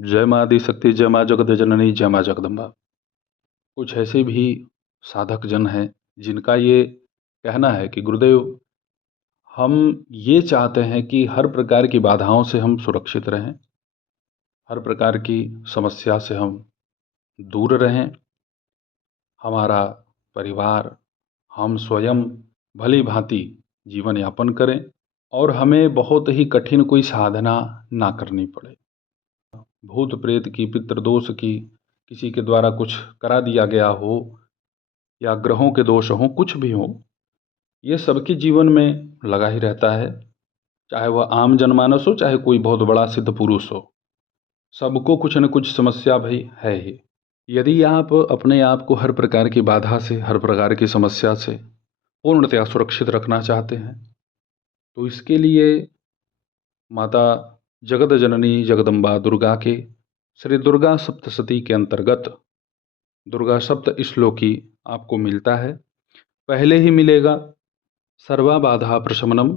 जय माँ आदिशक्ति, जय माँ जगत जननी, जय माँ जगदम्बा। कुछ ऐसे भी साधक जन हैं जिनका ये कहना है कि गुरुदेव, हम ये चाहते हैं कि हर प्रकार की बाधाओं से हम सुरक्षित रहें, हर प्रकार की समस्या से हम दूर रहें, हमारा परिवार, हम स्वयं भली भांति जीवन यापन करें और हमें बहुत ही कठिन कोई साधना ना करनी पड़े। भूत प्रेत की, पितृदोष की, किसी के द्वारा कुछ करा दिया गया हो या ग्रहों के दोष हों, कुछ भी हो, ये सबके जीवन में लगा ही रहता है। चाहे वह आम जनमानस हो, चाहे कोई बहुत बड़ा सिद्ध पुरुष हो, सबको कुछ न कुछ समस्या भाई है ही। यदि आप अपने आप को हर प्रकार की बाधा से, हर प्रकार की समस्या से पूर्णतया सुरक्षित रखना चाहते हैं, तो इसके लिए माता जगत जननी जगदम्बा दुर्गा के श्री दुर्गा सप्तशती के अंतर्गत दुर्गा सप्त श्लोकी आपको मिलता है। पहले ही मिलेगा सर्वाबाधा प्रशमनम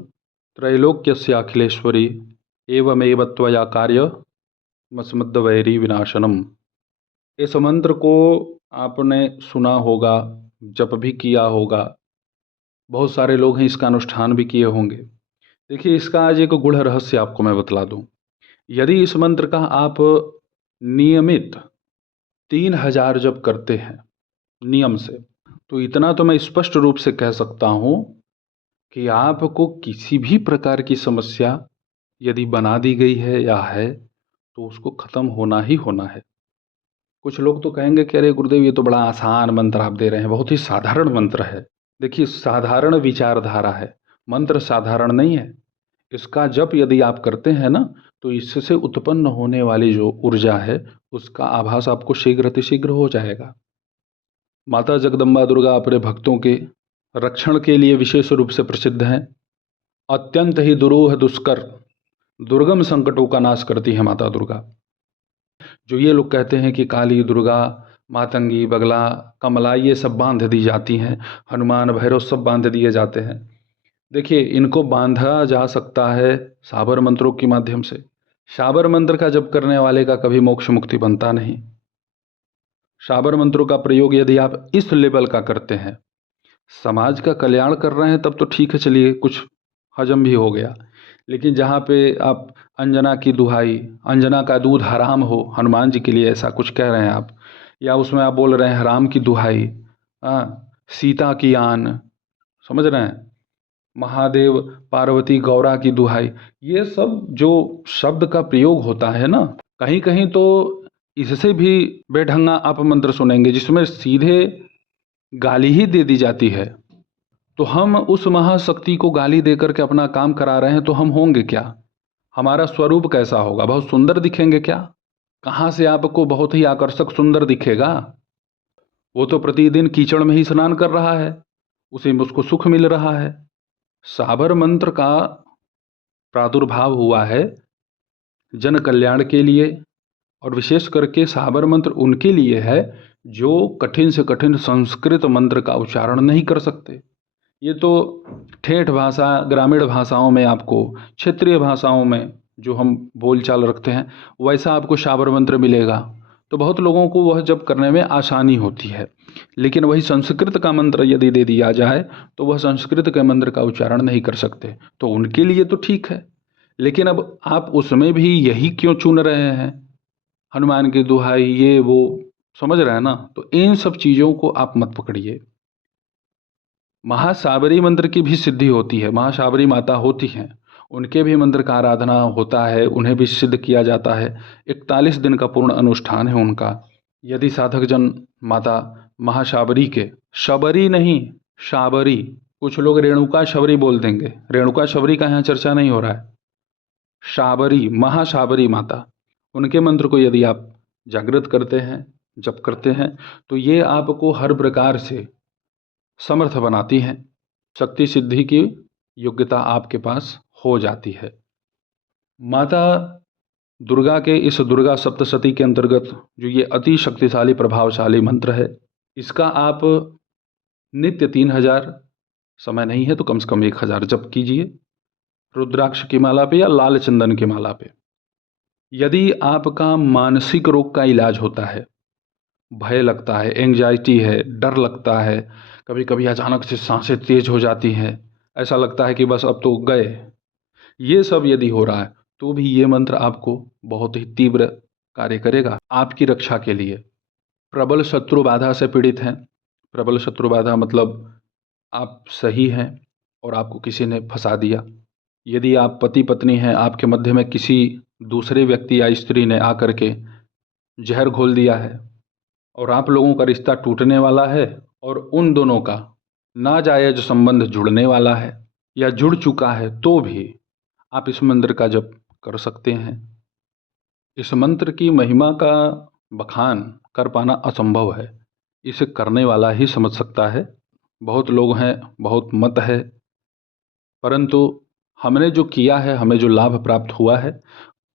त्रैलोक्यस्याखिलेश्वरी एवमेव त्वया कार्य मस्मद्वैरी विनाशनम। इस मंत्र को आपने सुना होगा, जप भी किया होगा, बहुत सारे लोग हैं इसका अनुष्ठान भी किए होंगे। देखिए, इसका आज एक गूढ़ रहस्य आपको मैं बतला दूं। यदि इस मंत्र का आप नियमित 3000 जप करते हैं नियम से, तो इतना तो मैं स्पष्ट रूप से कह सकता हूं कि आपको किसी भी प्रकार की समस्या यदि बना दी गई है या है, तो उसको ख़त्म होना ही होना है। कुछ लोग तो कहेंगे कि अरे गुरुदेव, ये तो बड़ा आसान मंत्र आप दे रहे हैं, बहुत ही साधारण मंत्र है। देखिए, साधारण विचारधारा है, मंत्र साधारण नहीं है। इसका जप यदि आप करते हैं ना, तो इससे उत्पन्न होने वाली जो ऊर्जा है, उसका आभास आपको शीघ्र अतिशीघ्र हो जाएगा। माता जगदम्बा दुर्गा अपने भक्तों के रक्षण के लिए विशेष रूप से प्रसिद्ध हैं। अत्यंत ही दुरूह दुष्कर दुर्गम संकटों का नाश करती है माता दुर्गा। जो ये लोग कहते हैं कि काली, दुर्गा, मातंगी, बगला, कमला ये सब बांध दी जाती हैं, हनुमान, भैरव सब बांध दिए जाते हैं। देखिए, इनको बांधा जा सकता है साबर मंत्रों के माध्यम से। साबर मंत्र का जप करने वाले का कभी मोक्ष मुक्ति बनता नहीं। साबर मंत्रों का प्रयोग यदि आप इस लेवल का करते हैं, समाज का कल्याण कर रहे हैं, तब तो ठीक है, चलिए कुछ हजम भी हो गया। लेकिन जहाँ पे आप अंजना की दुहाई, अंजना का दूध हराम हो, हनुमान जी के लिए ऐसा कुछ कह रहे हैं आप, या उसमें आप बोल रहे हैं राम की दुहाई, सीता की आन, समझ रहे हैं, महादेव पार्वती गौरा की दुहाई, ये सब जो शब्द का प्रयोग होता है ना, कहीं कहीं तो इससे भी बेढंगा आप मंत्र सुनेंगे जिसमें सीधे गाली ही दे दी जाती है। तो हम उस महाशक्ति को गाली देकर के अपना काम करा रहे हैं, तो हम होंगे क्या? हमारा स्वरूप कैसा होगा? बहुत सुंदर दिखेंगे क्या? कहाँ से आपको बहुत ही आकर्षक सुंदर दिखेगा? वो तो प्रतिदिन कीचड़ में ही स्नान कर रहा है, उसी में उसको सुख मिल रहा है। साबर मंत्र का प्रादुर्भाव हुआ है जन कल्याण के लिए, और विशेष करके साबर मंत्र उनके लिए है जो कठिन से कठिन संस्कृत मंत्र का उच्चारण नहीं कर सकते। ये तो ठेठ भाषा, ग्रामीण भाषाओं में आपको, क्षेत्रीय भाषाओं में जो हम बोलचाल रखते हैं, वैसा आपको साबर मंत्र मिलेगा, तो बहुत लोगों को वह जब करने में आसानी होती है। लेकिन वही संस्कृत का मंत्र यदि दे दिया जाए, तो वह संस्कृत के मंत्र का उच्चारण नहीं कर सकते, तो उनके लिए तो ठीक है। लेकिन अब आप उसमें भी यही क्यों चुन रहे हैं, हनुमान की दुहाई, ये वो, समझ रहे हैं ना? तो इन सब चीज़ों को आप मत पकड़िए। महासाबरी मंत्र की भी सिद्धि होती है, महासाबरी माता होती हैं, उनके भी मंत्र का आराधना होता है, उन्हें भी सिद्ध किया जाता है। 41 दिन का पूर्ण अनुष्ठान है उनका। यदि साधक जन माता महासाबरी के, शबरी नहीं, शाबरी, कुछ लोग रेणुका शबरी बोल देंगे, रेणुका शबरी का यहाँ चर्चा नहीं हो रहा है। शाबरी, महासाबरी माता, उनके मंत्र को यदि आप जागृत करते हैं, जप करते हैं, तो ये आपको हर प्रकार से समर्थ बनाती हैं, शक्ति सिद्धि की योग्यता आपके पास हो जाती है। माता दुर्गा के इस दुर्गा सप्तशती के अंतर्गत जो ये अति शक्तिशाली प्रभावशाली मंत्र है, इसका आप नित्य 3000, समय नहीं है तो कम से कम 1000 जप कीजिए, रुद्राक्ष की माला पे या लाल चंदन की माला पे। यदि आपका मानसिक रोग का इलाज होता है, भय लगता है, एंग्जाइटी है, डर लगता है, कभी कभी अचानक से सांसें तेज हो जाती हैं, ऐसा लगता है कि बस अब तो गए, ये सब यदि हो रहा है तो भी ये मंत्र आपको बहुत ही तीव्र कार्य करेगा आपकी रक्षा के लिए। प्रबल शत्रु बाधा से पीड़ित हैं। प्रबल शत्रु बाधा मतलब आप सही हैं और आपको किसी ने फंसा दिया। यदि आप पति पत्नी हैं, आपके मध्य में किसी दूसरे व्यक्ति या स्त्री ने आकर के जहर घोल दिया है और आप लोगों का रिश्ता टूटने वाला है और उन दोनों का नाजायज संबंध जुड़ने वाला है या जुड़ चुका है, तो भी आप इस मंत्र का जप कर सकते हैं। इस मंत्र की महिमा का बखान कर पाना असंभव है, इसे करने वाला ही समझ सकता है। बहुत लोग हैं, बहुत मत है, परंतु हमने जो किया है, हमें जो लाभ प्राप्त हुआ है,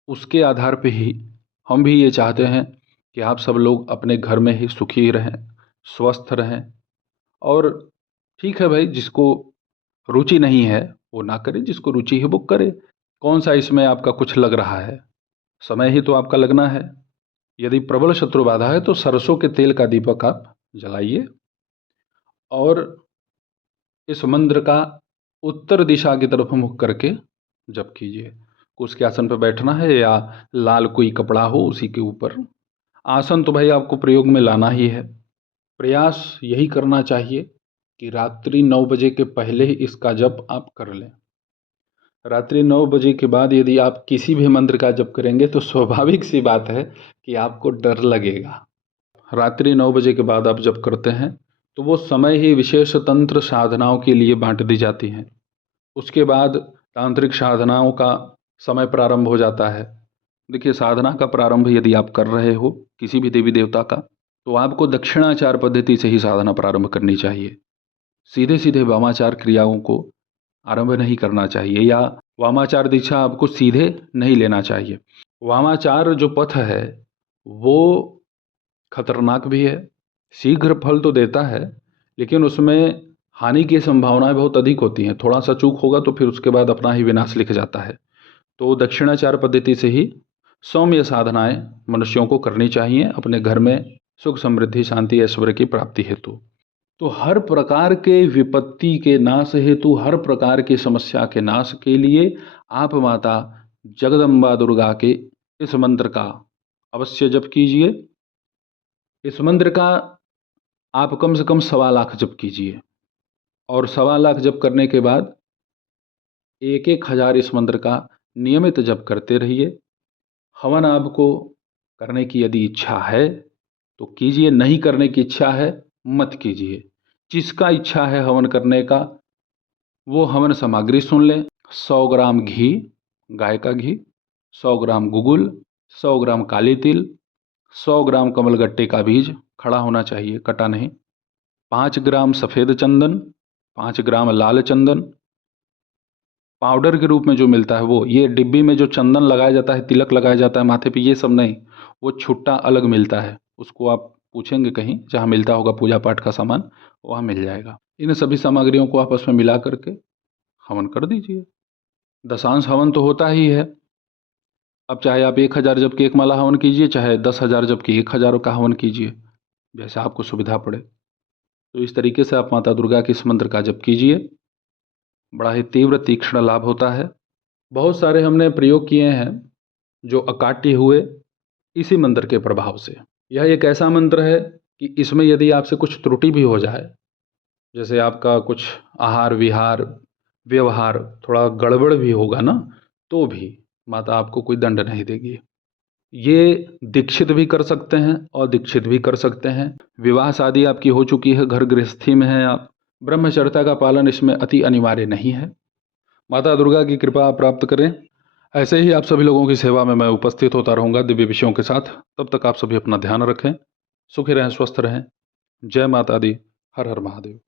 उसके आधार पे ही हम भी ये चाहते हैं कि आप सब लोग अपने घर में ही सुखी रहें, स्वस्थ रहें। और ठीक है भाई, जिसको रुचि नहीं है वो ना करे, जिसको रुचि है वो करे। कौन सा इसमें आपका कुछ लग रहा है? समय ही तो आपका लगना है। यदि प्रबल शत्रु बाधा है तो सरसों के तेल का दीपक आप जलाइए और इस मंत्र का उत्तर दिशा की तरफ मुख करके जप कीजिए। कुछ के आसन पर बैठना है या लाल कोई कपड़ा हो उसी के ऊपर। आसन तो भाई आपको प्रयोग में लाना ही है। प्रयास यही करना चाहिए कि रात्रि 9 बजे के पहले ही इसका जप आप कर लें। रात्रि 9 बजे के बाद यदि आप किसी भी मंत्र का जप करेंगे तो स्वाभाविक सी बात है कि आपको डर लगेगा। रात्रि 9 बजे के बाद आप जप करते हैं तो वो समय ही विशेष तंत्र साधनाओं के लिए बांट दी जाती हैं। उसके बाद तांत्रिक साधनाओं का समय प्रारंभ हो जाता है। देखिए, साधना का प्रारंभ यदि आप कर रहे हो किसी भी देवी देवता का, तो आपको दक्षिणाचार पद्धति से ही साधना प्रारंभ करनी चाहिए। सीधे सीधे वामाचार क्रियाओं को आरंभ नहीं करना चाहिए या वामाचार दीक्षा आपको सीधे नहीं लेना चाहिए। वामाचार जो पथ है वो खतरनाक भी है, शीघ्र फल तो देता है लेकिन उसमें हानि की संभावनाएं बहुत अधिक होती हैं। थोड़ा सा चूक होगा तो फिर उसके बाद अपना ही विनाश लिख जाता है। तो दक्षिणाचार पद्धति से ही सौम्य साधनाएं मनुष्यों को करनी चाहिए अपने घर में सुख समृद्धि शांति ऐश्वर्य की प्राप्ति हेतु। तो हर प्रकार के विपत्ति के नाश हेतु, हर प्रकार की समस्या के नाश के लिए आप माता जगदम्बा दुर्गा के इस मंत्र का अवश्य जप कीजिए। इस मंत्र का आप कम से कम 1.25 लाख जप कीजिए और 1.25 लाख जप करने के बाद 1,000 इस मंत्र का नियमित जप करते रहिए। हवन आपको करने की यदि इच्छा है तो कीजिए, नहीं करने की इच्छा है मत कीजिए। जिसका इच्छा है हवन करने का वो हवन सामग्री सुन लें। 100 ग्राम घी, गाय का घी, 100 ग्राम गुगुल, 100 ग्राम काली तिल, 100 ग्राम कमलगट्टे का बीज, खड़ा होना चाहिए, कटा नहीं। 5 ग्राम सफ़ेद चंदन, 5 ग्राम लाल चंदन, पाउडर के रूप में जो मिलता है वो, ये डिब्बी में जो चंदन लगाया जाता है, तिलक लगाया जाता है माथे पे, ये सब नहीं, वो छुट्टा अलग मिलता है। उसको आप पूछेंगे कहीं जहाँ मिलता होगा पूजा पाठ का सामान, वहाँ मिल जाएगा। इन सभी सामग्रियों को आपस में मिला करके हवन कर दीजिए। दशांश हवन तो होता ही है। अब चाहे आप 1,000 जब की एक माला हवन कीजिए, चाहे 10,000 जब की 1,000 का हवन कीजिए, जैसे आपको सुविधा पड़े। तो इस तरीके से आप माता दुर्गा के इस मंत्र का जप कीजिए, बड़ा ही तीव्र तीक्ष्ण लाभ होता है। बहुत सारे हमने प्रयोग किए हैं जो अकाट्य हुए इसी मंत्र के प्रभाव से। यह एक ऐसा मंत्र है कि इसमें यदि आपसे कुछ त्रुटि भी हो जाए, जैसे आपका कुछ आहार विहार व्यवहार थोड़ा गड़बड़ भी होगा ना, तो भी माता आपको कोई दंड नहीं देगी। ये दीक्षित भी कर सकते हैं और दीक्षित भी कर सकते हैं। विवाह शादी आपकी हो चुकी है, घर गृहस्थी में हैं आप, ब्रह्मचर्या का पालन इसमें अति अनिवार्य नहीं है। माता दुर्गा की कृपा आप प्राप्त करें। ऐसे ही आप सभी लोगों की सेवा में मैं उपस्थित होता रहूँगा दिव्य विषयों के साथ। तब तक आप सभी अपना ध्यान रखें, सुखी रहें, स्वस्थ रहें। जय माता दी। हर हर महादेव।